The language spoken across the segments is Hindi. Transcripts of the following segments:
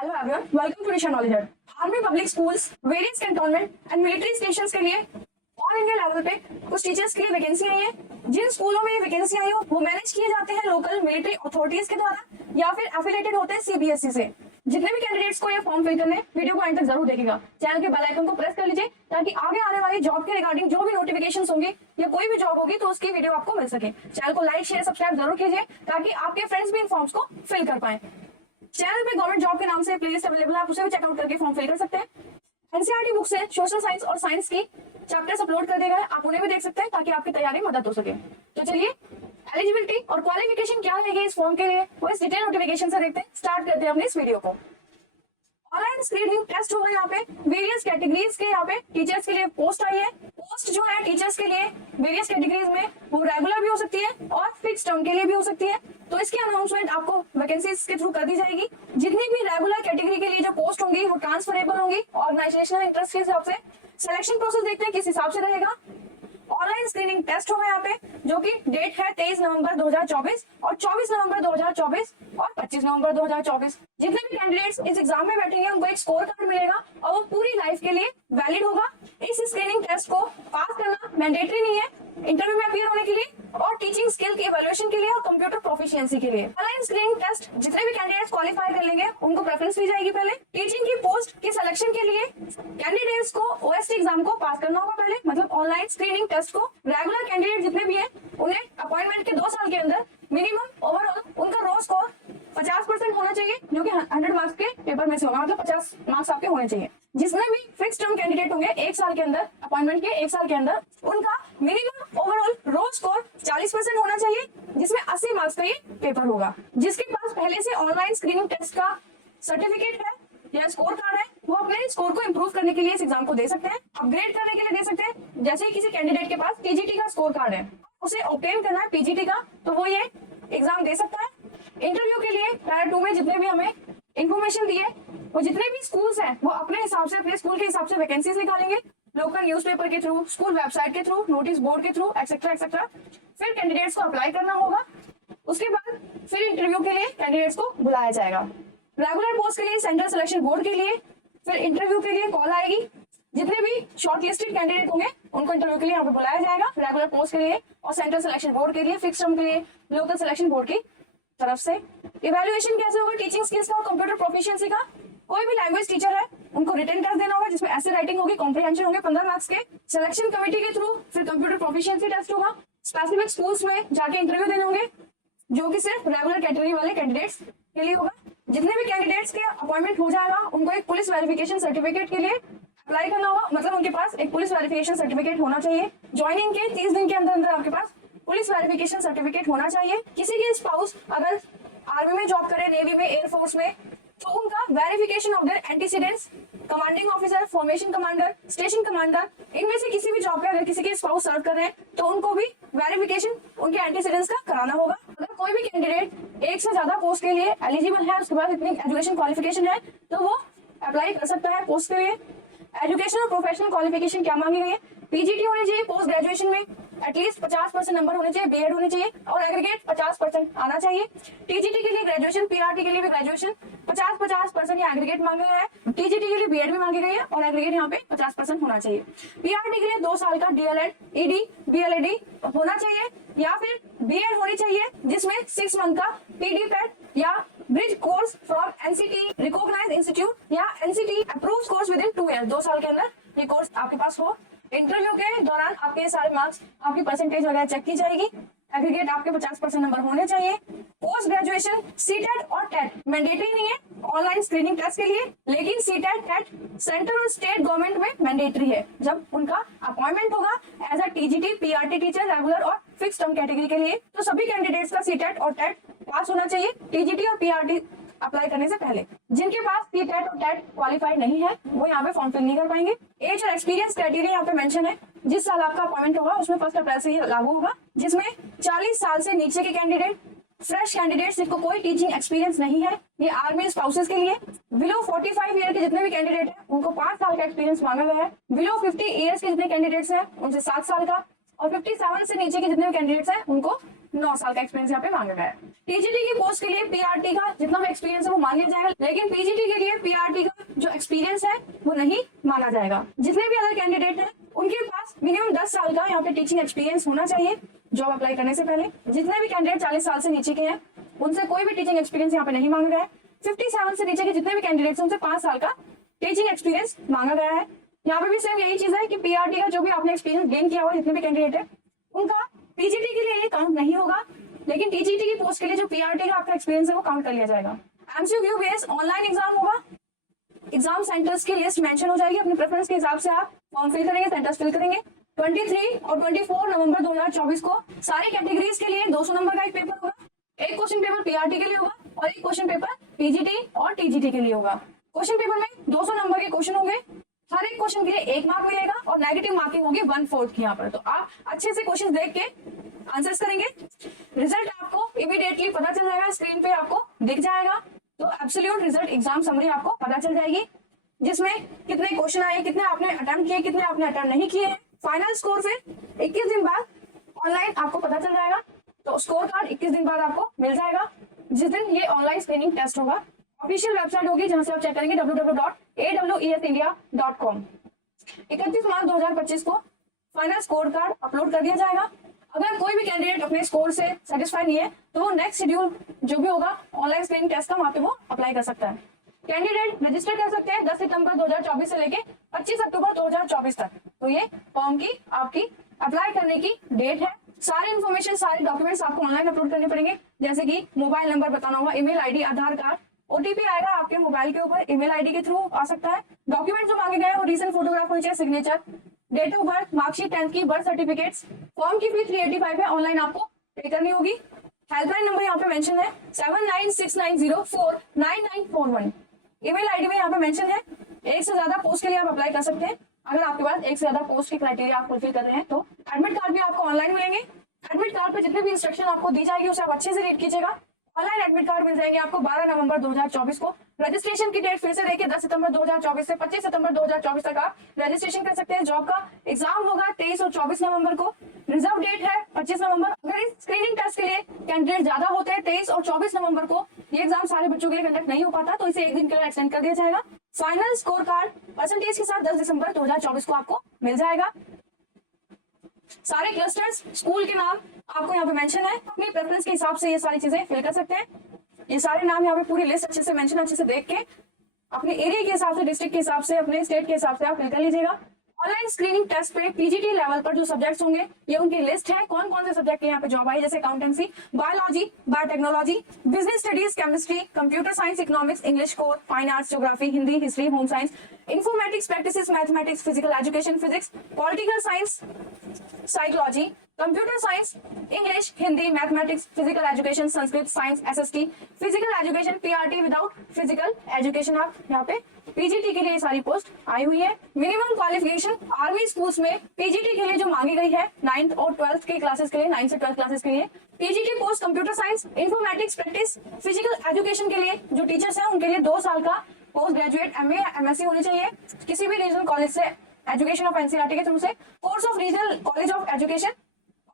Hello everyone, welcome to Nisha knowledge. Army public schools, various cantonment and military stations के लिए ऑल इंडिया लेवल पे कुछ टीचर्स के लिए वैकेंसी आई है। जिन स्कूलों में ये वैकेंसी आई हो वो मैनेज किए जाते हैं लोकल मिलिट्री अथॉरिटीज के द्वारा या फिर एफिलेटेड होते हैं सीबीएसई से। जितने भी कैंडिडेट्स को ये फॉर्म फिल करने, वीडियो को एंड तक जरूर देखिएगा। चैनल के बेल आइकन को प्रेस कर लीजिए ताकि आगे आने वाली जॉब के रिगार्डिंग जो भी नोटिफिकेशंस होंगे या कोई भी जॉब होगी तो उसकी वीडियो आपको मिल सके। चैनल को लाइक शेयर सब्सक्राइब जरूर कीजिए ताकि आपके फ्रेंड्स भी इन फॉर्म्स को फिल कर पाए। चैनल पे गवर्नमेंट जॉब के नाम से प्लेलिस्ट अवेलेबल है, आप उसे भी चेकआउट करके फॉर्म फिल कर सकते हैं। एनसीईआरटी बुक से सोशल साइंस और साइंस की चैप्टर्स अपलोड कर दिए गए, आप उन्हें भी देख सकते हैं ताकि आपकी तैयारी में मदद हो सके। तो चलिए एलिजिबिलिटी और क्वालिफिकेशन क्या रहेगी इस फॉर्म के लिए वो इस डिटेल नोटिफिकेशन से देखते हैं। स्टार्ट करते हैं अपनी इस वीडियो को। ऑनलाइन स्क्रीनिंग टेस्ट होगा यहाँ पे वेरियस कैटेगरीज के। यहाँ पे टीचर्स के लिए पोस्ट आई है। पोस्ट जो है टीचर्स के लिए वेरियस कैटेगरीज में वो रेगुलर भी हो सकती है और फिक्स टर्म के लिए भी हो सकती है। तो इसकी अनाउंसमेंट आपको वैकेंसीज के थ्रू कर दी जाएगी। जितनी भी रेगुलर कैटेगरी के लिए जो पोस्ट होंगी वो ट्रांसफरेबल होंगी ऑर्गेनाइजेशनल इंटरेस्ट के हिसाब से। सिलेक्शन प्रोसेस देखते हैं किस हिसाब से रहेगा। ऑनलाइन स्क्रीनिंग टेस्ट होगा यहाँ पे जो कि डेट है 23 नवंबर 2024 और 24 नवंबर 2024 और 25 नवंबर 2024। जितने भी कैंडिडेट्स इस एग्जाम में बैठेंगे उनको एक स्कोर कार्ड मिलेगा और वो पूरी लाइफ के लिए वैलिड होगा। इस स्क्रीनिंग टेस्ट को पास करना मैंडेटरी नहीं है इंटरव्यू में अपीयर होने के लिए और टीचिंग स्किल की इवैल्यूएशन के लिए और कंप्यूटर प्रोफिशिएंसी के लिए। ऑनलाइन स्क्रीनिंग टेस्ट जितने भी कैंडिडेट्स क्वालिफाई कर लेंगे उनको प्रेफरेंस दी जाएगी। पहले टीचिंग की पोस्ट की सिलेक्शन के लिए कैंडिडेट्स को ओएसटी एग्जाम को पास करना होगा पहले, मतलब ऑनलाइन स्क्रीनिंग टेस्ट को। रेगुलर कैंडिडेट जितने भी हैं उन्हें अपॉइंटमेंट के 2 साल के अंदर मिनिमम ओवरऑल उनका रो स्कोर 50% होना चाहिए जो कि 100 मार्क्स के पेपर में से होगा, मतलब 50 मार्क्स आपके होने चाहिए। जिसमें भी फिक्स टर्म कैंडिडेट होंगे 1 साल के अंदर, अपॉइंटमेंट के 1 साल के अंदर, उनका मिनिमम ओवरऑल रो स्कोर 40% होना चाहिए जिसमें 80 मार्क्स का ये पेपर होगा। जिसके पास पहले से ऑनलाइन स्क्रीनिंग टेस्ट का सर्टिफिकेट है या स्कोर कार्ड है वो अपने स्कोर को इंप्रूव करने के लिए इस एग्जाम को दे सकते हैं, अपग्रेड करने के लिए दे सकते हैं। जैसे ही किसी कैंडिडेट के पास टीजीटी का स्कोर कार्ड है उसे ऑब्टेन करना है पीजीटी का, तो वो ये एग्जाम दे सकता है। इंटरव्यू के लिए टायर 2 में जितने भी हमें इंफॉर्मेशन दी है वो जितने भी स्कूल्स हैं वो अपने हिसाब से अपने स्कूल के हिसाब से वैकेंसीज निकालेंगे, लोकल न्यूज़पेपर के थ्रू, स्कूल वेबसाइट के थ्रू, नोटिस बोर्ड के थ्रू एक्सेट्रा एक्सेट्रा। फिर कैंडिडेट्स को अप्लाई करना होगा। उसके बाद फिर इंटरव्यू के लिए कैंडिडेट्स को बुलाया जाएगा। रेगुलर पोस्ट के लिए सेंट्रल सिलेक्शन बोर्ड के लिए फिर इंटरव्यू के लिए कॉल आएगी। जितने भी शॉर्टलिस्टेड कैंडिडेट होंगे उनको इंटरव्यू के लिए यहाँ पे बुलाया जाएगा, रेगुलर पोस्ट के लिए और सेंट्रल सिलेक्शन बोर्ड के लिए, फिक्स टर्म के लिए लोकल सिलेक्शन बोर्ड की तरफ से। इवैल्यूएशन कैसे होगा टीचिंग स्किल्स का और कंप्यूटर प्रोफिशिएंसी का। कोई भी लैंग्वेज टीचर है उनको रिटन टेस्ट देना होगा जिसमें ऐसे राइटिंग होगी, कॉम्प्रिहेंशन होंगे 15 मार्क्स के। सिलेक्शन कमेटी के थ्रू फिर कंप्यूटर प्रोफिशिएंसी टेस्ट होगा। स्पेसिफिक स्कूल्स में जाके इंटरव्यू देने होंगे जो कि सिर्फ रेगुलर कैटेगरी वाले कैंडिडेट्स के लिए होगा। जितने भी कैंडिडेट्स के अपॉइंटमेंट हो जाएगा उनको एक पुलिस वेरिफिकेशन सर्टिफिकेट के लिए अप्लाई करना होगा, मतलब उनके पास एक पुलिस वेरिफिकेशन सर्टिफिकेट होना चाहिए। ज्वाइनिंग के 30 दिन के अंदर अंदर आपके पास पुलिस वेरिफिकेशन सर्टिफिकेट होना चाहिए। किसी के स्पाउस अगर आर्मी में जॉब करे, नेवी में, एयरफोर्स में, तो उनका verification of their antecedents, commanding officer, formation commander, station commander, इनमें से किसी भी जॉब पे अगर किसी के स्पाउस सर्व कर रहे हैं तो उनको भी वेरिफिकेशन उनके एंटीसीडेंट्स का कराना होगा। अगर कोई भी कैंडिडेट एक से ज्यादा पोस्ट के लिए एलिजिबल है, उसके बाद इतनी एजुकेशन क्वालिफिकेशन है तो वो अप्लाई कर सकता है पोस्ट के लिए। एजुकेशन और प्रोफेशनल क्वालिफिकेशन क्या मांगी गई है? पीजीटी होनी चाहिए पोस्ट ग्रेजुएशन में, एटलीस्ट 50% नंबर होने चाहिए, बीएड होनी चाहिए और एग्रीगेट 50% आना चाहिए। टीजीटी के लिए ग्रेजुएशन, पीआरटी के लिए भी ग्रेजुएशन 50% या एग्रीगेट मांगे गए हैं। टीजीटी के लिए बीएड भी मांगी गई है और एग्रीगेट यहाँ पे 50% होना चाहिए। पीआरटी के लिए 2 साल का डीएलएड, ईडी, बीएलएडी होना चाहिए या फिर बीएड होनी चाहिए जिसमें 6 मंथ का पीडी पैट या bridge course from NCT recognised institute या NCT approved course within 2 year, 2 साल के अंदर ये कोर्स आपके पास हो। इंटरव्यू के दौरान आपके सारे मार्क्स, आपकी परसेंटेज वगैरह चेक की जाएगी। एग्रीगेट आपके 50% नंबर होने चाहिए। पोस्ट ग्रेजुएशन सीटेट और टेट मैंडेटरी नहीं है ऑनलाइन स्क्रीनिंग टेस्ट के लिए, लेकिन सीटेट टेट सेंट्रल और स्टेट गवर्नमेंट में मैंडेटरी है जब उनका अपॉइंटमेंट होगा as a TGT, PRT teacher regular और फिक्स टर्म कैटेगरी के लिए। तो सभी कैंडिडेट्स का सीटेट और टेट पास होना चाहिए टीजीटी और पीआरटी अप्लाई करने से पहले। जिनके पास सीटेट और टेट क्वालिफाइड नहीं है वो यहाँ पे फॉर्म फिल नहीं कर पाएंगे। एज और एक्सपीरियंस क्राइटेरिया यहाँ पे मेंशन है। जिस साल आपका अपॉइंटमेंट होगा उसमें 1 अप्रैल से ये लागू होगा, जिसमें 40 साल से नीचे के कैंडिडेट, फ्रेश कैंडिडेट जिनको कोई टीचिंग एक्सपीरियंस नहीं है, ये आर्मी स्पाउसेस के लिए। बिलो 45 ईयर के जितने भी कैंडिडेट हैं उनको 5 साल का एक्सपीरियंस मांगा गया है। बिलो 50 ईयर्स के जितने कैंडिडेट्स हैं उनसे 7 साल का और 57 से नीचे के जितने भी कैंडिडेट्स हैं उनको 9 साल का एक्सपीरियंस यहाँ पे मांगा गया है। टीजीटी की पोस्ट के लिए पीआरटी का जितना भी एक्सपीरियंस है वो मान लिया जाएगा, लेकिन पीजीटी के लिए पीआरटी का जो एक्सपीरियंस है वो नहीं माना जाएगा। जितने भी अदर कैंडिडेट हैं उनके पास मिनिमम 10 साल का यहाँ पे टीचिंग एक्सपीरियंस होना चाहिए जॉब अप्लाई करने से पहले। जितने भी कैंडिडेट 40 साल से नीचे के हैं उनसे कोई भी टीचिंग एक्सपीरियंस यहाँ पे नहीं मांगा गया है। 57 से नीचे के जितने भी कैंडिडेट हैं उनसे 5 साल का टीचिंग एक्सपीरियंस मांगा गया है। यहाँ पे भी सेम यही चीज है कि पीआरटी का जो भी आपने एक्सपीरियंस गेन किया हुआ जितने भी कैंडिडेट है उनका पीजीटी के लिए ये काउंट नहीं होगा, लेकिन टीजीटी की पोस्ट के लिए जो पीआरटी का आपका एक्सपीरियंस है वो काउंट कर लिया जाएगा। एमसीक्यू बेस्ड ऑनलाइन एग्जाम होगा। एग्जाम सेंटर्स की लिस्ट मेंशन हो जाएगी, अपने प्रेफरेंस के हिसाब से आप फॉर्म फिल करेंगे, सेंटर्स फिल करेंगे। 23 और 24 नवंबर 2024 को सारी कैटेगरीज के लिए 200 नंबर का एक पेपर होगा। एक क्वेश्चन पेपर पीआरटी के लिए होगा और एक क्वेश्चन पेपर पीजीटी और टीजीटी के लिए होगा। क्वेश्चन पेपर में 200 नंबर के क्वेश्चन होंगे, हर एक क्वेश्चन के लिए 1 मार्क मिलेगा और नेगेटिव मार्किंग होगी 1/4 की यहाँ पर। तो आप अच्छे से क्वेश्चन देख के आंसर्स करेंगे। रिजल्ट आपको इमीडिएटली पता चल जाएगा, स्क्रीन पे आपको दिख जाएगा। तो एब्सोल्यूट रिजल्ट एग्जाम समरी आपको पता चल जाएगी, जिसमें कितने क्वेश्चन आए, कितने आपने अटेम्प्ट किए, कितने आपने अटेम्प्ट नहीं किए। फाइनल स्कोर फिर 21 दिन बाद ऑनलाइन आपको पता चल जाएगा। तो स्कोर कार्ड 21 दिन बाद आपको मिल जाएगा, जिस दिन ये ऑनलाइन स्क्रीनिंग टेस्ट होगा। ऑफिशियल वेबसाइट होगी जहां से आप चेक करेंगे www.awesindia.com। 31 मार्च 2025 को फाइनल स्कोर कार्ड अपलोड कर दिया जाएगा। अगर कोई भी कैंडिडेट अपने स्कोर से सेटिस्फाई नहीं है तो वो नेक्स्ट शेड्यूल जो भी होगा ऑनलाइन स्क्रीनिंग टेस्ट का वहां पे वो अप्लाई कर सकता है। कैंडिडेट रजिस्टर कर सकते हैं 10 सितंबर 2024 से लेके 25 अक्टूबर 2024 तक। तो ये फॉर्म की आपकी अप्लाई करने की डेट है। सारे इन्फॉर्मेशन, सारे डॉक्यूमेंट्स आपको ऑनलाइन अपलोड करने पड़ेंगे, जैसे कि मोबाइल नंबर बताना होगा, ईमेल आईडी, आधार कार्ड, ओटीपी आएगा आपके मोबाइल के ऊपर, ईमेल आईडी के थ्रू आ सकता है। डॉक्यूमेंट जो मांगे गए वो रीसेंट फोटोग्राफ होनी चाहिए, signature, date of birth, marksheet 10th की, बर्थ सर्टिफिकेट्स। फॉर्म की फी 385 है, ऑनलाइन आपको पे करनी होगी। हेल्पलाइन नंबर यहाँ पे मेंशन है 7969049941। ईमेल आईडी में यहाँ पे मेंशन है। एक से ज्यादा पोस्ट के लिए आप अप्लाई कर सकते हैं। अगर आपके पास एक से ज्यादा पोस्ट के क्राइटेरिया आप फुलफिल कर रहे हैं तो एडमिट कार्ड भी आपको ऑनलाइन मिलेंगे। एडमिट कार्ड पे जितने भी इंस्ट्रक्शन आपको दी जाएगी उसे आप अच्छे से रीड कीजिएगा। ऑनलाइन एडमिट कार्ड मिल जाएंगे आपको 12 नवंबर 2024 को। रजिस्ट्रेशन की डेट फिर से देखिए 10 सितंबर 2024 से 25 सितंबर 2024 तक आप रजिस्ट्रेशन कर सकते हैं। जॉब का एग्जाम होगा 23 और 24 नवंबर को। रिजर्व डेट है 25 नवंबर। अगर इस स्क्रीनिंग टेस्ट के लिए कैंडिडेट ज्यादा होते हैं 23 और 24 नवंबर को ये एग्जाम सारे बच्चों के लिए कंडक्ट नहीं हो पाता, तो इसे एक दिन के लिए एक्सटेंड कर दिया जाएगा। फाइनल स्कोर कार्ड परसेंटेज के साथ 10 दिसंबर 2024 को आपको मिल जाएगा। सारे क्लस्टर्स, स्कूल के नाम आपको यहाँ पे मेंशन है। अपनी प्रेफरेंस के हिसाब से ये सारी चीजें फिल कर सकते हैं। ये सारे नाम यहाँ पे पूरी लिस्ट अच्छे से मेंशन, अच्छे से देख के अपने एरिया के हिसाब से, डिस्ट्रिक्ट के हिसाब से, अपने स्टेट के हिसाब से आप फिल कर लीजिएगा। ऑनलाइन स्क्रीनिंग टेस्ट पे पीजीटी लेवल पर जो सब्जेक्ट्स होंगे ये उनकी लिस्ट है, कौन कौन से सब्जेक्ट यहाँ पे जॉब आई, जैसे accountancy, biology, biotechnology, business studies, chemistry, computer science, economics, English core, fine arts, geography, Hindi, history, home science, informatics, practices, mathematics, physical education, physics, political science, psychology, computer science, English, Hindi, mathematics, physical education, Sanskrit, science, SST, physical education, PRT without physical education. आप यहाँ पे पीजीटी के लिए सारी पोस्ट आई हुई है। मिनिमम क्वालिफिकेशन आर्मी स्कूल्स में पीजीटी के लिए जो मांगी गई है 9th और 12th के क्लासेस के लिए, 9 से 12 क्लासेस के लिए PGT post computer science, informatics, practice, physical education के लिए जो टीचर्स हैं उनके लिए 2 साल का पोस्ट ग्रेजुएट एमए या एमएससी होनी चाहिए किसी भी रीजनल कॉलेज से, एजुकेशन ऑफ एनसीईआरटी के थ्रू से, course of regional college of education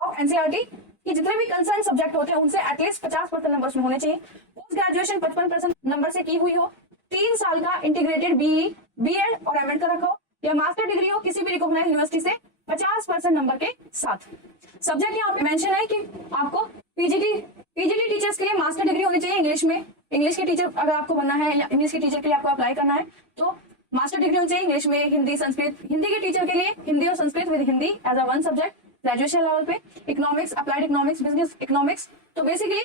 of NCERT कि जितने भी कंसर्न सब्जेक्ट होते हैं उनसे एटलीस्ट 50% नंबर होने चाहिए। पोस्ट ग्रेजुएशन 55% नंबर से की हुई हो। 3 साल का इंटीग्रेटेड बीई, बीएड और एमएड का रखा हो या मास्टर डिग्री हो किसी भी रिकॉग्नाइज्ड यूनिवर्सिटी से 50% नंबर के साथ। सब्जेक्ट यहाँ पे मेंशन है कि आपको पीजीटी टीचर्स के लिए मास्टर डिग्री होनी चाहिए इंग्लिश में। इंग्लिश के टीचर अगर आपको बनना है या इंग्लिश के टीचर के लिए आपको अप्लाई करना है तो मास्टर डिग्री होनी चाहिए इंग्लिश में, हिंदी, संस्कृत। हिंदी के टीचर के लिए हिंदी और Sanskrit with Hindi as a 1 subject graduation level पे। Economics, applied economics, business economics. तो बेसिकली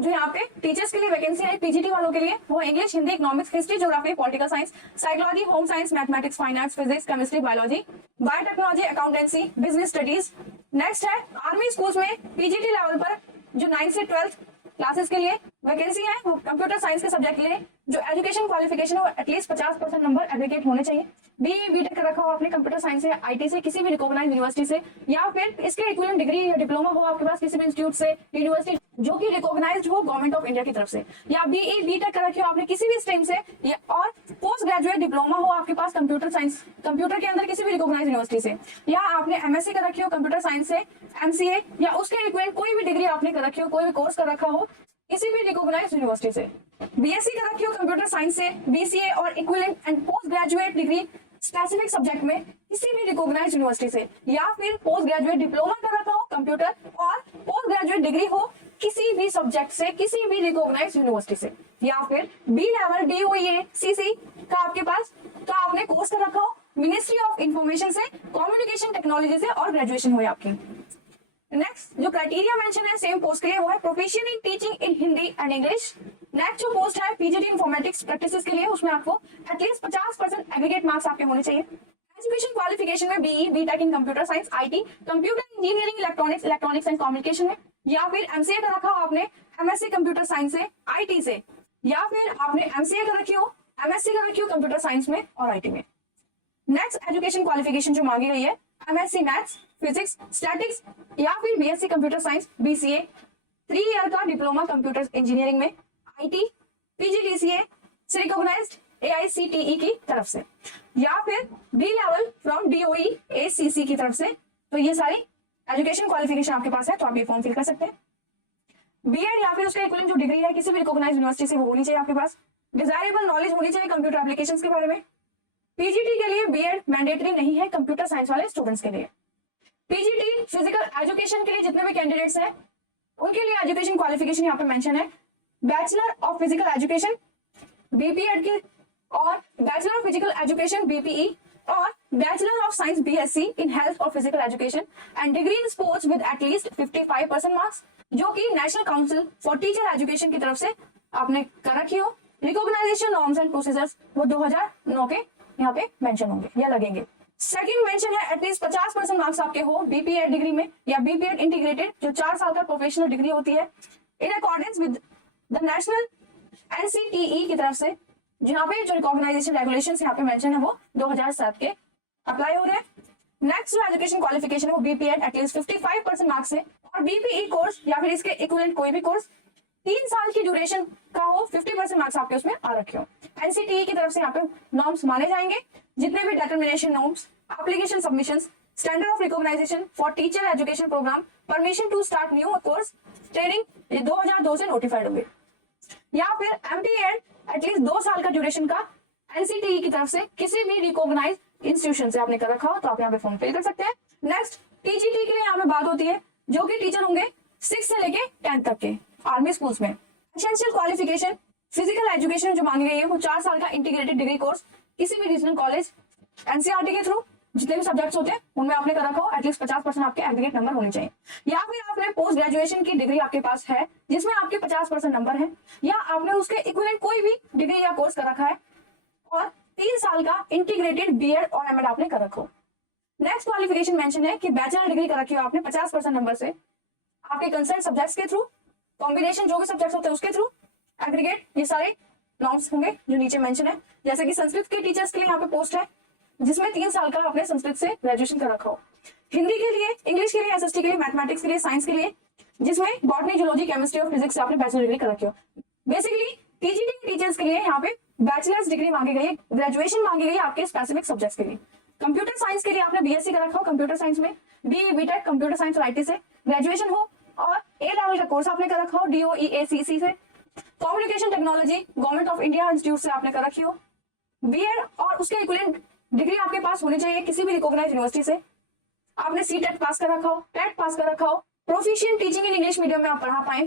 जो यहाँ पे टीचर्स के लिए वैकेंसी है पीजीटी वालों के लिए वो English, Hindi, economics, history, geography, political science, psychology, home science, mathematics, fine arts, physics, chemistry, biology, biotechnology, accountancy, business studies. Next है आर्मी स्कूल्स में पीजीटी लेवल पर जो 9 से 12 क्लासेस के लिए वैकेंसी है वो कंप्यूटर साइंस के सब्जेक्ट के लिए जो एजुकेशन क्वालिफिकेशन है वो एटलीस्ट 50% नंबर एग्रीगेट होने चाहिए। बीए बीटेक रखा हो आपने कंप्यूटर साइंस से, आईटी से, किसी भी रिकॉग्नाइज्ड यूनिवर्सिटी से, या फिर इसके इक्विवेलेंट डिग्री या डिप्लोमा हो आपके पास किसी भी इंस्टीट्यूट से, यूनिवर्सिटी जो कि रिकॉग्नाइज्ड हो गवर्नमेंट ऑफ इंडिया की तरफ से, या बीए बीटेक कर रखे हो आपने किसी भी स्ट्रीम से, या और पोस्ट ग्रेजुएट डिप्लोमा हो आपके पास कंप्यूटर साइंस, कंप्यूटर के अंदर किसी भी रिकॉग्नाइज यूनिवर्सिटी से, या आपने एमएससी कर रखी हो कंप्यूटर साइंस से, एमसीए या उसके इक्विवेलेंट कोई भी डिग्री आपने कर रखी हो, कोई भी कोर्स कर रखा हो किसी भी रिकॉग्नाइज यूनिवर्सिटी से, बीएससी कर रखी हो कंप्यूटर साइंस से, बीसीए और equivalent and post graduate degree specific subject में किसी भी रिकॉग्नाइज यूनिवर्सिटी से, या फिर पोस्ट ग्रेजुएट डिप्लोमा कर रखा हो कंप्यूटर और पोस्ट ग्रेजुएट डिग्री हो किसी भी सब्जेक्ट से किसी भी रिकॉग्नाइज यूनिवर्सिटी से, या फिर बी लेवल डीओईए सीसी का आपके पास का आपने कोर्स कर रखा हो मिनिस्ट्री ऑफ इंफॉर्मेशन से, कम्युनिकेशन टेक्नोलॉजी से और ग्रेजुएशन हो आपकी। नेक्स्ट जो क्राइटेरिया मेंशन है सेम पोस्ट के लिए वो है proficient in teaching in Hindi and English. Next जो पोस्ट है पीजीटी इन्फॉर्मेटिक्स प्रैक्टिसेस के लिए, उसमें आपको एटलीस्ट 50% एग्रीगेट मार्क्स आपके होने चाहिए। एजुकेशन क्वालिफिकेशन में BE BTech in computer science, IT, computer engineering, electronics and communication में, या फिर एमसीए कर रखा हो आपने एमएससी कंप्यूटर साइंस से, आईटी से, या फिर आपने एमसीए कर रखी हो, एमएससी कर रखी हो कंप्यूटर साइंस में और आईटी में। नेक्स्ट एजुकेशन क्वालिफिकेशन जो मांगी गई है एमएससी मैथ्स, फिजिक्स, स्टैटिक्स या फिर BSc computer science, BCA, 3 year का डिप्लोमा कंप्यूटर इंजीनियरिंग में, आईटी, पीजीडीसीए से रिकॉग्नाइज्ड एआईसीटीई की तरफ से, या फिर बी लेवल फ्रॉम डीओईएसीसी की तरफ से। तो ये सारी एजुकेशन क्वालिफिकेशन आपके पास है, तो आप ये फॉर्म फिल कर सकते हैं। बीएड या फिर उसका इक्विवेलेंट जो डिग्री है किसी भी रिकॉग्नाइज्ड यूनिवर्सिटी से वो होनी चाहिए आपके पास। डिजायरेबल नॉलेज होनी चाहिए कंप्यूटर एप्लीकेशंस के बारे में। पीजीटी के लिए बीएड मैंडेटरी नहीं है कंप्यूटर साइंस वाले स्टूडेंट्स के लिए। पीजीटी फिजिकल एजुकेशन के लिए जितने भी कैंडिडेट्स हैं उनके लिए एजुकेशन क्वालिफिकेशन यहाँ पे मेंशन है bachelor of physical education BPEd की, और bachelor of physical education BPE, और bachelor of science BSc in health और physical education and degree in sports with at least 55% marks, जो कि national council for teacher education की तरफ से आपने कर रखी हो। रिकॉग्नाइजेशन नॉर्म्स एंड प्रोसीजर्स वो 2009 के यहाँ पे मेंशन होंगे या लगेंगे। सेकंड मेंशन है एटलीस्ट 50% मार्क्स आपके हो बीपीएड डिग्री में या बीपीएड इंटीग्रेटेड जो 4 साल का प्रोफेशनल डिग्री होती है इन accordance with the national NCTE की तरफ से, जहाँ पे जो रिकॉग्नाइजेशन रेगुलेशंस यहाँ पे मेंशन है वो 2007 के अप्लाई हो रहे हैं। नेक्स्ट जो एजुकेशन क्वालिफिकेशन है वो बीपीएड एटलीस्ट 55% मार्क्स है, और बीपीई कोर्स या फिर इसके इक्विवेलेंट कोई भी कोर्स 3 साल की ड्यूरेशन का हो, 50% मार्क्स आपके उसमें आ रखे हो। एनसीटीई की तरफ से यहाँ पे नॉर्म्स माने जाएंगे, जितने भी determination norms, application submissions, standard of recognisation for teacher education programme, permission to start new course, training, ये 2002 से नोटिफाइड होंगे। या फिर एमटीएड एटलीस्ट 2 साल का ड्यूरेशन का एनसीटीई की तरफ से किसी भी रिकॉग्नाइज इंस्टीट्यूशन से आपने कर रखा हो, तो आप यहाँ पे फॉर्म फिल कर सकते हैं। नेक्स्ट टीजीटी के लिए यहाँ पे बात होती है, जो कि टीचर होंगे 6 से लेके 10 तक के आर्मी स्कूल्स में। एसेंशियल क्वालिफिकेशन फिजिकल एजुकेशन जो मांगी गई है वो 4 साल का इंटीग्रेटेड डिग्री कोर्स किसी भी रीजनल कॉलेज एनसीईआरटी के थ्रू जितने भी सब्जेक्ट्स होते हैं उनमें आपने कर रखा हो, एटलीस्ट 50% आपके एग्रीगेट नंबर होने चाहिए। या फिर आपने पोस्ट ग्रेजुएशन की डिग्री आपके पास है जिसमें आपके 50% नंबर है, या आपने उसके इक्विवेलेंट कोई भी डिग्री या कोर्स कर रखा है और 3 साल का इंटीग्रेटेड बीएड और एमएड आपने कर रखा हो। नेक्स्ट क्वालिफिकेशन मेंशन है कि बैचलर डिग्री कर रखी हो आपने 50% नंबर से, आपके कंसर्न सब्जेक्ट्स के थ्रू, कॉम्बिनेशन जो भी सब्जेक्ट्स होते हैं उसके थ्रू, एग्रीगेट, ये सारे नॉर्म्स होंगे जो नीचे मेंशन है। जैसे कि संस्कृत के टीचर्स के लिए यहाँ पे पोस्ट है जिसमें 3 साल का आपने संस्कृत से ग्रेजुएशन कर रखा हो। हिंदी के लिए, इंग्लिश के लिए, एसएसटी के लिए, मैथमेटिक्स के लिए, साइंस के लिए, जिसमें बॉटनी, जूलॉजी, केमिस्ट्री और फिजिक्स से आपने बैचलर डिग्री कर रखी हो। बेसिकली टीजीटी के टीचर्स के लिए यहाँ पे बैचलर्स डिग्री मांगी गई है, ग्रेजुएशन मांगी गई है आपके स्पेसिफिक सब्जेक्ट्स के लिए। कंप्यूटर साइंस के लिए आपने बीएससी कर रखा हो कंप्यूटर साइंस में, बीए बीटेक कंप्यूटर साइंस और आईटी से ग्रेजुएशन हो, और ए लेवल का कोर्स आपने कर रखा हो डीओईएसीसी से। Communication technology government of India institute से आपने कर रखी हो। बीएड और उसके इक्विवेलेंट डिग्री आपके पास होनी चाहिए किसी भी रिकॉग्नाइज्ड यूनिवर्सिटी से। आपने सीटेट पास कर रखा हो, टेट पास कर रखा हो, proficient teaching in English medium में आप पढ़ा पाए,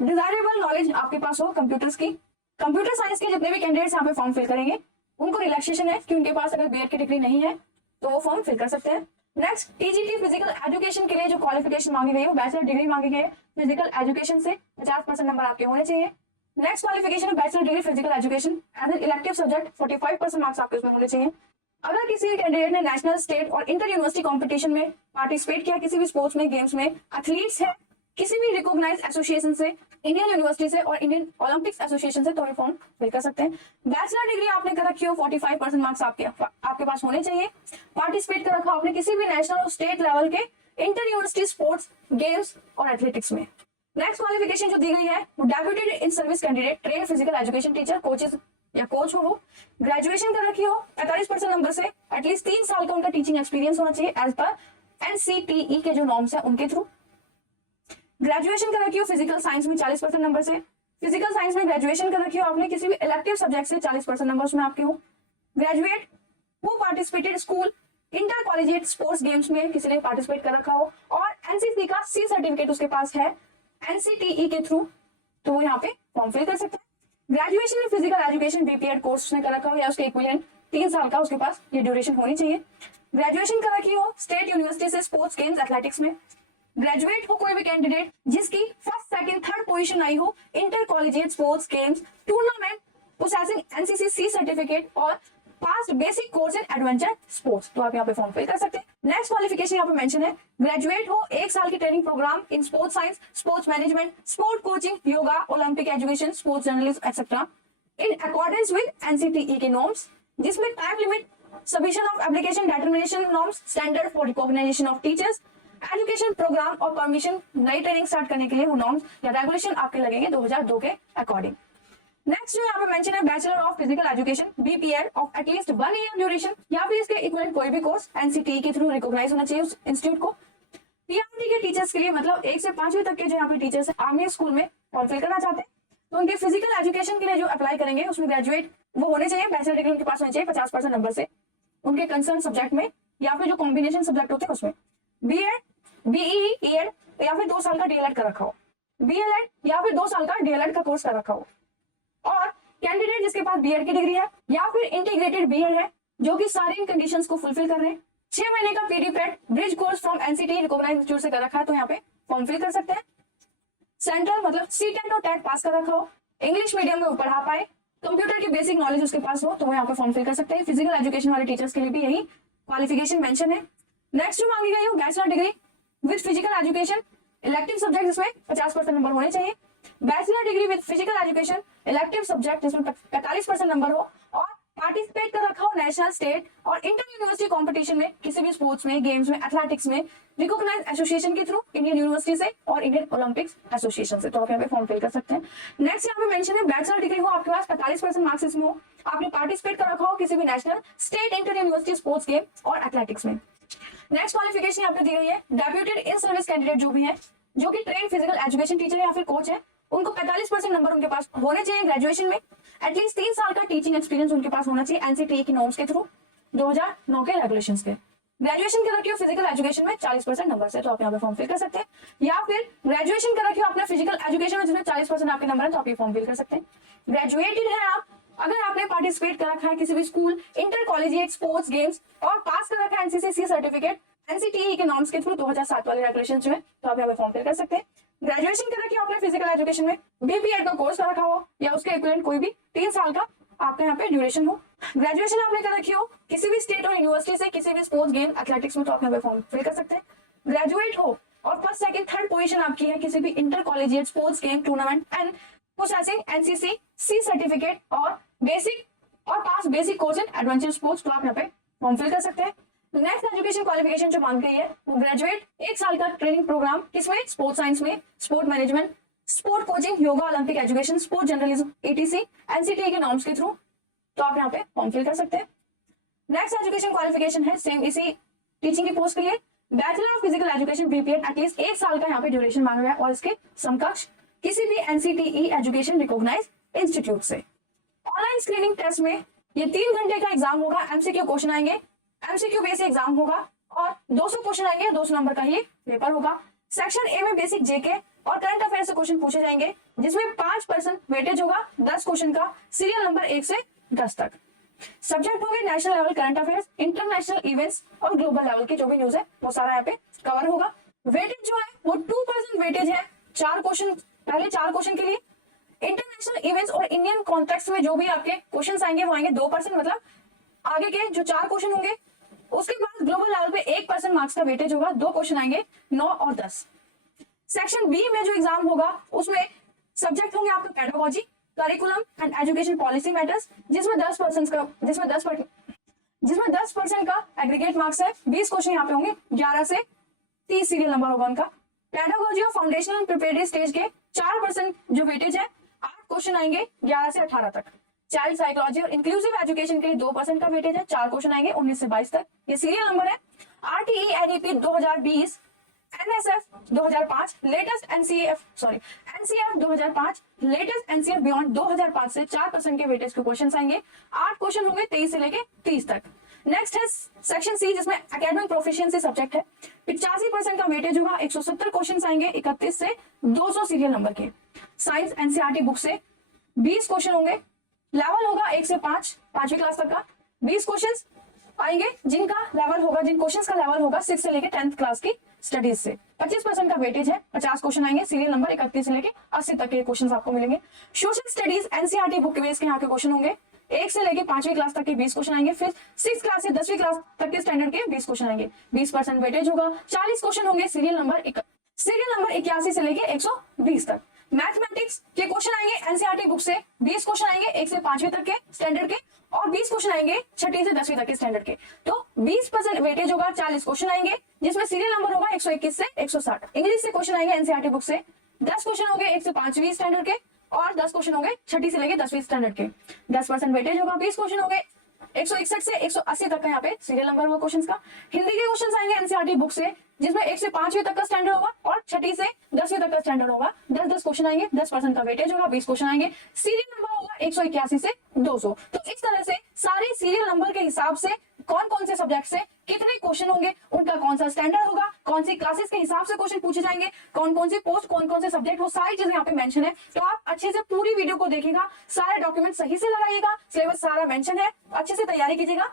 डिजायरेबल नॉलेज आपके पास हो कंप्यूटर्स की। कंप्यूटर साइंस के जितने भी कैंडिडेट्स यहाँ पे फॉर्म फिल करेंगे उनको रिलैक्सेशन है कि उनके पास अगर बीएड की डिग्री नहीं है तो वो फॉर्म फिल कर सकते हैं। नेक्स्ट टीजीटी फिजिकल एजुकेशन के लिए जो क्वालिफिकेशन मांगी गई है वो बैचलर डिग्री मांगी गई है फिजिकल एजुकेशन से, 50% नंबर आपके होने चाहिए। नेक्स्ट क्वालिफिकेशन है bachelor degree physical education as an elective subject, 45% marks आपके उसमें होने चाहिए। अगर किसी कैंडिडेट ने नेशनल, स्टेट और इंटर यूनिवर्सिटी कॉम्पिटिशन में पार्टिसिपेट किया, किसी भी स्पोर्ट्स में, गेम्स में, एथलीट्स है किसी भी रिकॉग्नाइज्ड एसोसिएशन से, इंडियन यूनिवर्सिटी से और इंडियन ओलंपिक्स एसोसिएशन से, तो ये फॉर्म फिल कर सकते हैं। बैचलर डिग्री आपने कर रखी हो, 45% मार्क्स आपके पास होने चाहिए। पार्टिसिपेट कर रखा आपने किसी भी नेशनल और स्टेट लेवल के इंटर यूनिवर्सिटी स्पोर्ट्स, गेम्स और एथलेटिक्स में। नेक्स्ट क्वालिफिकेशन जो दी गई है वो deputed in service candidate, train physical education teacher, coaches या कोच हो वो, ग्रेजुएशन कर रखी हो 45% नंबर से, एटलीस्ट 3 साल का उनका टीचिंग एक्सपीरियंस होना चाहिए एज पर एनसीटीई के जो नॉर्म्स है उनके थ्रू। ग्रेजुएशन कर रखी हो फिजिकल साइंस में 40% नंबर से, फिजिकल साइंस में ग्रेजुएशन कर रखी हो आपने किसी भी इलेक्टिव सब्जेक्ट से 40% नंबर में आपके हो। Graduate who participated school inter collegiate sports games में किसी ने पार्टिसिपेट कर रखा हो और एनसीसी का सी सर्टिफिकेट उसके पास है एनसीटीई के थ्रू, तो वो यहाँ पे फॉर्म फिल कर सकते हैं। ग्रेजुएशन में फिजिकल एजुकेशन बीपीएड कोर्स उसने कर रखा हो या उसके इक्विवेलेंट 3 साल का उसके पास ये ड्यूरेशन होनी चाहिए। ग्रेजुएशन कर रखी हो स्टेट यूनिवर्सिटी से स्पोर्ट्स गेम्स एथलेटिक्स में। ग्रेजुएट हो कोई भी कैंडिडेट जिसकी फर्स्ट सेकंड थर्ड पोजीशन आई हो inter collegiate sports games tournament possessing NCC C certificate और passed basic course in adventure sports, तो आप यहाँ पे फॉर्म फिल कर सकते हैं। नेक्स्ट क्वालिफिकेशन यहाँ पे मेंशन है, ग्रेजुएट हो 1 साल की training programme in sports science, sports management, sport coaching, yoga, Olympic education, sports journalism etcetera in accordance with NCTE के नॉर्म्स, जिसमें time limit, submission of application determination norms, standard for recognition of teachers, education programme और परमिशन, नई ट्रेनिंग स्टार्ट करने के लिए वो नॉर्म्स या रेगुलेशन आपके लगेंगे 2002 के अकॉर्डिंग। नेक्स्ट जो यहाँ पे मेंशन है bachelor of physical education BPEd of at least 1 year duration या फिर इसके इक्विवेलेंट कोई भी कोर्स एनसीटीई के थ्रू रिकॉग्नाइज होना चाहिए उस इंस्टीट्यूट को। पीआरटी के टीचर्स के लिए मतलब 1 से 5वीं तक के जो यहाँ पे टीचर्स है आर्मी स्कूल में फॉर्म फिल करना चाहते हैं तो उनके फिजिकल एजुकेशन के लिए जो अप्लाई करेंगे उसमें ग्रेजुएट वो होने चाहिए, बैचलर डिग्री उनके पास होनी चाहिए 50% नंबर से उनके कंसर्न सब्जेक्ट में या फिर जो कॉम्बिनेशन सब्जेक्ट होते हैं उसमें। बीएड, बीई, ईएड या फिर 2 साल का डीएलएड कर रखा हो, बीएलएड या फिर 2 साल का डीएलएड का कोर्स कर रखा हो, और कैंडिडेट जिसके पास बीएड की डिग्री है या फिर इंटीग्रेटेड बीएड है जो कि सारी इन कंडीशंस को फुलफिल कर रहे हैं। 6 महीने का PDPET bridge course from NCTE recognised institute से कर रखा है तो यहाँ पे फॉर्म फिल कर सकते हैं। सेंट्रल मतलब सीटेट और टेट पास कर रखा हो, इंग्लिश मीडियम में पढ़ा पाए, कंप्यूटर की बेसिक नॉलेज उसके पास हो तो वो यहाँ पे फॉर्म फिल कर सकते हैं। फिजिकल एजुकेशन वाले टीचर्स के लिए भी यही क्वालिफिकेशन मेंशन है। नेक्स्ट जो मांगी गई हो bachelor degree with physical education, elective subject इसमें 50% नंबर होने चाहिए। Bachelor degree with physical education elective subject जिसमें 45% नंबर हो और पार्टिसिपेट कर रखा हो नेशनल, स्टेट और इंटर यूनिवर्सिटी कंपटीशन में किसी भी स्पोर्ट्स में, गेम्स में, एथलेटिक्स में रिकॉग्नाइज्ड एसोसिएशन के थ्रू, इंडियन यूनिवर्सिटी से और इंडियन ओलंपिक्स एसोसिएशन से, तो आप यहाँ पे फॉर्म फिल कर सकते हैं। नेक्स्ट यहाँ पे मेंशन है बैचलर डिग्री हो आपके पास 45% मार्क्स इसमें हो, आपने पार्टिसिपेट कर रखा हो किसी भी national, state, inter university sports game और एथलेटिक्स में। नेक्स्ट क्वालिफिकेशन यहाँ पे दी गई है डेप्यूटेड इन सर्विस कैंडिडेट जो भी है जो कि ट्रेन फिजिकल एजुकेशन टीचर या फिर कोच है उनको 45% नंबर उनके पास होने चाहिए ग्रेजुएशन में, एटलीस्ट 3 साल का टीचिंग एक्सपीरियंस उनके पास होना चाहिए एनसीटीई की नॉर्म्स के थ्रू 2009 के रेगुलेशंस के। ग्रेजुएशन कर रखी हो फिजिकल एजुकेशन में 40% नंबर से तो आप यहाँ पे फॉर्म फिल कर सकते हैं, या फिर ग्रेजुएशन कर रखी हो अपने फिजिकल एजुकेशन में जिसमें 40% आपके नंबर है तो आप ये फॉर्म फिल कर सकते हैं। ग्रेजुएटेड है आप अगर आपने पार्टिसिपेट कर रखा है किसी भी school, inter collegiate sports games और पास कर रखा है एनसीसी सी सर्टिफिकेट एनसीटीई के नॉर्म्स के थ्रू 2007 वाले रेगुलेशंस में तो आप यहाँ पे फॉर्म फिल कर सकते हैं। ग्रेजुएशन कर रखी हो आपने फिजिकल एजुकेशन में, बीपीएड का कोर्स कर रखा हो या उसके इक्विवेलेंट कोई भी 3 साल का आपका यहाँ पे ड्यूरेशन हो। ग्रेजुएशन आपने कर रखी हो किसी भी स्टेट और यूनिवर्सिटी से किसी भी स्पोर्ट्स गेम एथलेटिक्स में तो आप यहाँ पे फॉर्म फिल कर सकते हैं। ग्रेजुएट हो और फर्स्ट सेकंड थर्ड पोजीशन आपकी है किसी भी inter collegiate sports game tournament and possessing NCC C certificate और बेसिक और pass basic course in adventure sports तो आप यहाँ पे फॉर्म फिल कर सकते हैं। नेक्स्ट एजुकेशन क्वालिफिकेशन जो मांग गई है वो ग्रेजुएट 1 साल का ट्रेनिंग प्रोग्राम किसमें, स्पोर्ट्स साइंस में, sport management, sport coaching, yoga, Olympic education, sport journalism etc NCTE के नॉर्म्स के थ्रू तो आप यहाँ पे फॉर्म फिल कर सकते हैं। नेक्स्ट एजुकेशन क्वालिफिकेशन है सेम इसी टीचिंग की पोस्ट के लिए bachelor of physical education BPEd at least 1 साल का यहाँ पे ड्यूरेशन मांगा गया और इसके समकक्ष किसी भी एनसीटीई एजुकेशन रिकॉग्नाइज्ड इंस्टीट्यूट से। ऑनलाइन स्क्रीनिंग टेस्ट में ये 3 घंटे का एग्जाम होगा, एमसीक्यू क्वेश्चन आएंगे, एमसीक्यू बेस्ड एग्जाम होगा और 200 क्वेश्चन आएंगे, 200 नंबर का ये पेपर होगा। सेक्शन ए में बेसिक जेके और करंट अफेयर से क्वेश्चन पूछे जाएंगे जिसमें 5% वेटेज होगा 10 क्वेश्चन का, सीरियल नंबर 1 से 10 तक। सब्जेक्ट होंगे national level current affairs, international events और ग्लोबल लेवल की जो भी न्यूज है वो सारा यहाँ पे कवर होगा। वेटेज जो है वो 2% वेटेज है 4 क्वेश्चन, पहले 4 क्वेश्चन के लिए। इंटरनेशनल इवेंट्स और इंडियन कॉन्टेक्स्ट में जो भी आपके क्वेश्चन आएंगे वो आएंगे 2%, मतलब आगे के जो 4 क्वेश्चन होंगे उसके बाद ग्लोबल लेवल पे 1% मार्क्स का वेटेज होगा, 2 क्वेश्चन आएंगे 9 और 10। सेक्शन बी में जो एग्जाम होगा उसमें सब्जेक्ट होंगे आपका pedagogy, curriculum and education policy matters जिसमें 10% का एग्रीगेट मार्क्स है। 20 क्वेश्चन यहाँ पे होंगे, 11 से 30 सीरियल नंबर होगा उनका। पेडागोजी और फाउंडेशनल प्रिपरेटरी स्टेज के 4% जो वेटेज है, 8 क्वेश्चन आएंगे 11 से 18 तक। चाइल्ड साइकोलॉजी और इंक्लूसिव एजुकेशन के लिए 2% का वेटेज है, 4 क्वेश्चन आएंगे 19 से 22 तक। ये सीरियल नंबर है। RTE NEP 2020, NSF 2005, latest NCF 2005, latest NCF beyond 2005 से 4% के वेटेज के क्वेश्चन आएंगे। 8 क्वेश्चन होंगे 23 से लेके 30 तक। नेक्स्ट है सेक्शन सी, जिसमें एकेडमिक प्रोफिशिएंसी सब्जेक्ट है। 85% का वेटेज होगा, 170 क्वेश्चन आएंगे 31 से 200 सीरियल नंबर के। साइंस एनसीईआरटी बुक से 20 क्वेश्चन होंगे, लेवल होगा 1 से 5, 5वीं क्लास तक का। 20 क्वेश्चन आएंगे जिनका लेवल होगा, जिन क्वेश्चंस का लेवल होगा 6 से लेके 10th क्लास की स्टडीज से। 25% का वेटेज है, 50 क्वेश्चन आएंगे सीरियल नंबर 31 से लेके 80 तक के क्वेश्चन आपको मिलेंगे। सोशल स्टडीज एनसीईआरटी बुक के बेस के यहाँ के क्वेश्चन होंगे, 1 से लेके 5वीं क्लास तक के 20 क्वेश्चन आएंगे, फिर 6th क्लास से 10वीं क्लास तक के स्टैंडर्ड के 20 क्वेश्चन आएंगे। 20% वेटेज होगा, 40 क्वेश्चन होंगे सीरियल नंबर 81 से लेके 120 तक। मैथमेटिक्स के क्वेश्चन आएंगे एनसीईआरटी बुक से, 20 क्वेश्चन आएंगे 1 से 5वीं तक के स्टैंडर्ड के, और 20 क्वेश्चन आएंगे 6ठी से 10वीं तक के स्टैंडर्ड के। तो 20% वेटेज होगा, 40 क्वेश्चन आएंगे जिसमें सीरियल नंबर होगा 121 से 160। इंग्लिश से क्वेश्चन आएंगे एनसीईआरटी बुक से, 10 क्वेश्चन होंगे 1 से 5वीं स्टैंडर्ड के, और 10 क्वेश्चन होंगे 6ठी से लेके 10वीं स्टैंडर्ड के। 10% वेटेज होगा, 20 क्वेश्चन होंगे 161 से 180 तक का यहाँ पे सीरियल नंबर होगा क्वेश्चंस का। हिंदी के क्वेश्चंस आएंगे एनसीईआरटी बुक से, जिसमें 1 से 5वीं तक का स्टैंडर्ड होगा और 6ठी से 10वीं तक का स्टैंडर्ड होगा। 10 क्वेश्चन आएंगे, 10% का वेटेज होगा, 20 क्वेश्चन आएंगे, सीरियल नंबर होगा 181 से 200। तो इस तरह से सारे सीरियल नंबर के हिसाब से कौन कौन से सब्जेक्ट से कितने क्वेश्चन होंगे, उनका कौन सा स्टैंडर्ड होगा, कौन सी क्लासेस के हिसाब से क्वेश्चन पूछे जाएंगे, कौन कौन सी पोस्ट, कौन कौन से सब्जेक्ट, वो सारी चीजें यहाँ पे मेंशन है। तो आप अच्छे से पूरी वीडियो को देखिएगा, सारे डॉक्यूमेंट सही से लगाइएगा, सिलेबस सारा मेंशन है, अच्छे से तैयारी कीजिएगा।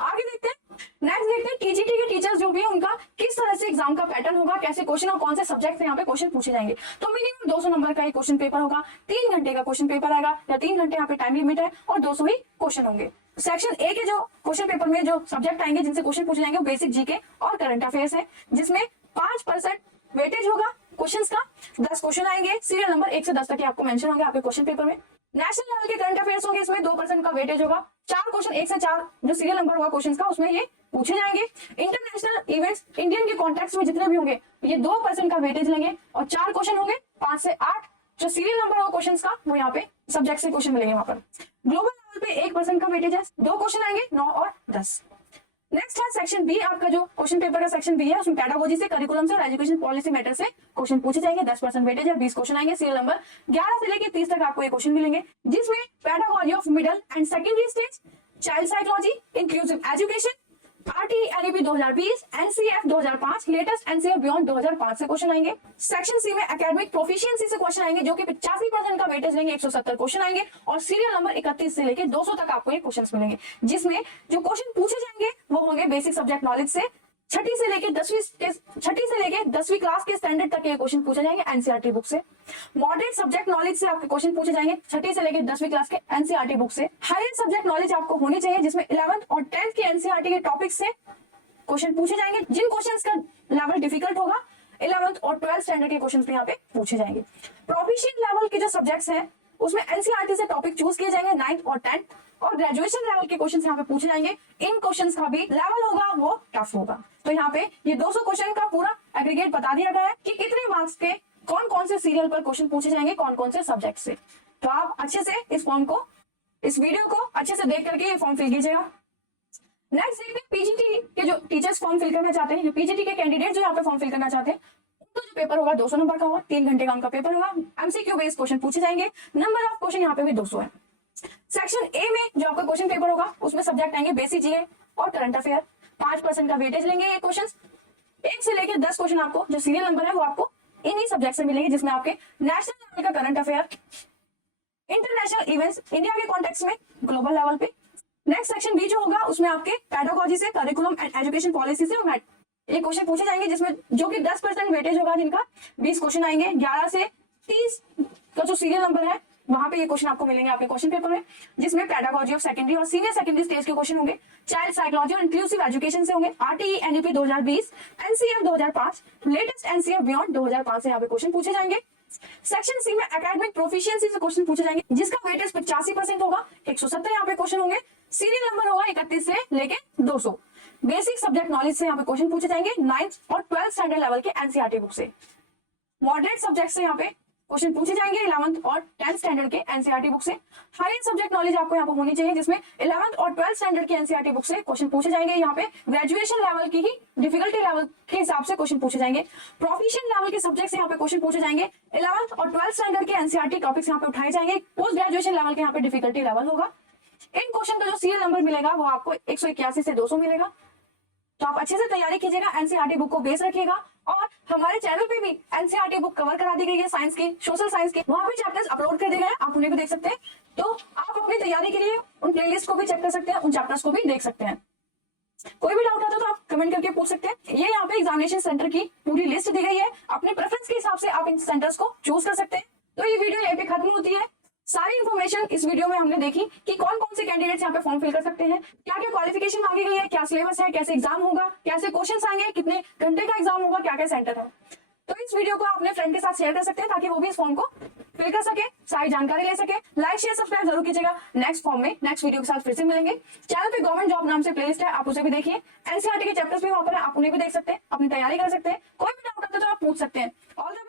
आगे देखते हैं, नेक्स्ट देखते हैं टीजीटी के टीचर्स जो भी है उनका किस तरह से एग्जाम का पैटर्न होगा, कैसे क्वेश्चन और कौन से सब्जेक्ट से यहाँ पे क्वेश्चन पूछे जाएंगे। तो मिनिमम 200 नंबर का एक क्वेश्चन पेपर होगा, 3 घंटे का क्वेश्चन पेपर आएगा, या 3 घंटे यहाँ पे टाइम लिमिट है, और 200 ही क्वेश्चन होंगे। सेक्शन ए के जो क्वेश्चन पेपर में जो सब्जेक्ट आएंगे जिनसे क्वेश्चन पूछे जाएंगे वो बेसिक जीके और करंट अफेयर्स है, जिसमें 5% वेटेज होगा क्वेश्चंस का। 10 क्वेश्चन आएंगे, सीरियल नंबर 1 से 10 तक के आपको मेंशन होंगे आपके क्वेश्चन पेपर में। नेशनल लेवल के करंट अफेयर्स होंगे, इसमें 2% का वेटेज होगा। 4 क्वेश्चन 1 से 4 जो सीरियल नंबर होगा क्वेश्चंस का, उसमें ये पूछे जाएंगे। इंटरनेशनल इवेंट्स इंडियन के कॉन्टेक्स्ट में जितने भी होंगे ये 2% का वेटेज लेंगे, और 4 क्वेश्चन होंगे 5 से 8 जो सीरियल नंबर होगा क्वेश्चंस का, वो यहाँ पे सब्जेक्ट से क्वेश्चन मिलेंगे। वहां पर ग्लोबल लेवल पे 1% का वेटेज है, 2 क्वेश्चन आएंगे 9 और 10। नेक्स्ट है सेक्शन बी, आपका जो क्वेश्चन पेपर का सेक्शन बी है उसमें पेडागोजी से, करिकुलम से और एजुकेशन पॉलिसी मैटर से क्वेश्चन पूछे जाएंगे। 10% वेटेज है, 20 क्वेश्चन आएंगे, सीरियल नंबर 11 से लेकर 30 तक आपको ये क्वेश्चन मिलेंगे, जिसमें pedagogy of middle and secondary stage, child psychology, inclusive education, RTE NEP 2020, NCF 2005, latest NCF beyond 2005 से क्वेश्चन आएंगे। सेक्शन सी में एकेडमिक प्रोफिशिएंसी से क्वेश्चन आएंगे, जो कि 85% का वेटेज लेंगे, 170 क्वेश्चन आएंगे, और सीरियल नंबर 31 से लेके 200 तक आपको ये क्वेश्चंस मिलेंगे, जिसमें जो क्वेश्चन पूछे जाएंगे वो होंगे बेसिक सब्जेक्ट नॉलेज से। 6ठी से लेके 10वीं क्लास के स्टैंडर्ड तक के क्वेश्चन पूछे जाएंगे एनसीईआरटी बुक से। मॉडरेट सब्जेक्ट नॉलेज से आपके क्वेश्चन पूछे जाएंगे 6ठी से लेके 10वीं क्लास के एनसीईआरटी बुक से। हायर सब्जेक्ट नॉलेज आपको होनी चाहिए, जिसमें 11th और 10th के एनसीईआरटी के टॉपिक से क्वेश्चन पूछे जाएंगे। जिन क्वेश्चंस का लेवल डिफिकल्ट होगा 11th और 12th स्टैंडर्ड के क्वेश्चंस भी यहाँ पे पूछे जाएंगे। प्रोफिशिएंट लेवल के जो सब्जेक्ट्स हैं उसमें एनसीईआरटी से टॉपिक चूज किए जाएंगे 9th और 10th, और ग्रेजुएशन लेवल के क्वेश्चंस यहाँ पे पूछे जाएंगे। इन क्वेश्चंस का भी लेवल होगा वो टफ होगा। तो यहाँ पे ये 200 क्वेश्चन का पूरा एग्रीगेट बता दिया गया है कि कितने मार्क्स के कौन कौन से सीरियल पर क्वेश्चन पूछे जाएंगे, कौन कौन से सब्जेक्ट से। तो आप अच्छे से इस फॉर्म को, इस वीडियो को अच्छे से देख करके ये फॉर्म फिल कीजिएगा। नेक्स्ट देखते हैं पीजीटी के जो टीचर्स फॉर्म फिल करना चाहते हैं, पीजीटी के कैंडिडेट जो यहाँ पे फॉर्म फिल करना चाहते हैं, उनका जो पेपर होगा 200 नंबर का होगा, 3 घंटे का उनका पेपर होगा। एमसीक्यू बेस्ड क्वेश्चन पूछे जाएंगे, नंबर ऑफ क्वेश्चन यहाँ पे भी 200 है। सेक्शन ए में जो आपका क्वेश्चन पेपर होगा उसमें सब्जेक्ट आएंगे बेसिक जीके और करंट अफेयर। 5% का वेटेज लेंगे ये क्वेश्चन। 1 से लेकर 10 क्वेश्चन आपको जो सीरियल नंबर है वो आपको इन्हीं सब्जेक्ट से मिलेंगे, जिसमें आपके नेशनल लेवल का current affair, international events India के कॉन्टेक्स्ट में, ग्लोबल लेवल पे। नेक्स्ट सेक्शन बी जो होगा उसमें आपके पेडागोजी से, करिकुलम एंड एजुकेशन पॉलिसी से ये क्वेश्चन पूछे जाएंगे, जिसमें जो कि 10% वेटेज होगा, जिनका 20 क्वेश्चन आएंगे। 11 से 30 का जो सीरियल नंबर है वहां पे ये क्वेश्चन आपको मिलेंगे आपके क्वेश्चन पेपर में, जिसमें पेडागोजी ऑफ सेकेंडरी और सीनियर सेकेंडरी स्टेज के क्वेश्चन होंगे। चाइल्ड साइकोलॉजी और इंक्लूसिव एजुकेशन से होंगे। RTE NEP 2020, NCF 2005, latest NCF beyond 2005 से यहाँ पे क्वेश्चन पूछे जाएंगे। सेक्शन सी में एकेडमिक प्रोफिशिएंसी से क्वेश्चन पूछे जाएंगे, जिसका वेटेज 85% होगा, 170 यहाँ पे क्वेश्चन होंगे, सीरियल नंबर होगा 31 से लेके 200। बेसिक सब्जेक्ट नॉलेज से यहाँ पे क्वेश्चन पूछे जाएंगे 9th और 12th स्टैंडर्ड लेवल के एनसीईआरटी बुक से। मॉडरेट सब्जेक्ट से यहाँ पे क्वेश्चन पूछे जाएंगे 11th और 10th स्टैंडर्ड के एनसीईआरटी बुक से। हाई सब्जेक्ट नॉलेज आपको यहाँ पर होनी चाहिए, जिसमें 11th और 12th स्टैंडर्ड के एनसीईआरटी बुक से क्वेश्चन पूछे जाएंगे। यहाँ पे ग्रेजुएशन लेवल की ही डिफिकल्टी लेवल के हिसाब से क्वेश्चन पूछे जाएंगे। प्रोफिशिएंट लेवल के सब्जेक्ट से यहाँ पे क्वेश्चन पूछे जाएंगे। 11th और 12th स्टैंडर्ड के एनसीईआरटी टॉपिक्स यहाँ पे उठाए जाएंगे। पोस्ट ग्रेजुएशन लेवल के यहाँ पे डिफिकल्टी लेवल होगा। इन क्वेश्चन का जो सीरियल नंबर मिलेगा वो आपको 181 से 200 मिलेगा। तो आप अच्छे से तैयारी कीजिएगा, एनसीईआरटी बुक को बेस रखिएगा। और हमारे चैनल पे भी एनसीईआरटी बुक कवर करा दी गई है साइंस की, सोशल साइंस की, वहां पे चैप्टर्स अपलोड कर दिए गए हैं, आप उन्हें भी देख सकते हैं। तो आप अपनी तैयारी के लिए उन प्लेलिस्ट को भी चेक कर सकते हैं, उन चैप्टर्स को भी देख सकते हैं। कोई भी डाउट आता तो आप कमेंट करके पूछ सकते हैं। ये यहाँ पे एग्जामिनेशन सेंटर की पूरी लिस्ट दी गई है, अपने प्रेफरेंस के हिसाब से आप इन सेंटर्स को चूज कर सकते हैं। तो ये वीडियो यहाँ पे खत्म होती है। सारी इन्फॉर्मेशन इस वीडियो में हमने देखी कि कौन कौन से कैंडिडेट्स यहाँ पे फॉर्म फिल कर सकते हैं, क्या क्या क्वालिफिकेशन मांगी गई है, क्या सिलेबस है, कैसे एग्जाम होगा, कैसे क्वेश्चंस आएंगे, कितने घंटे का एग्जाम होगा, क्या क्या सेंटर है। तो इस वीडियो को अपने फ्रेंड के साथ शेयर कर सकते हैं ताकि वो भी इस फॉर्म को फिल कर सके, सारी जानकारी ले सके। लाइक शेयर सब्सक्राइब जरूर कीजिएगा। नेक्स्ट फॉर्म में नेक्स्ट वीडियो के साथ फिर से मिलेंगे। चैनल पे गवर्नमेंट जॉब नाम से प्लेलिस्ट है, आप उसे भी देखिए। एनसीईआरटी के चैप्टर्स भी वहां पर है, आप उन्हें भी देख सकते हैं, अपनी तैयारी कर सकते हैं। कोई भी डाउट आता है तो आप पूछ सकते हैं। All the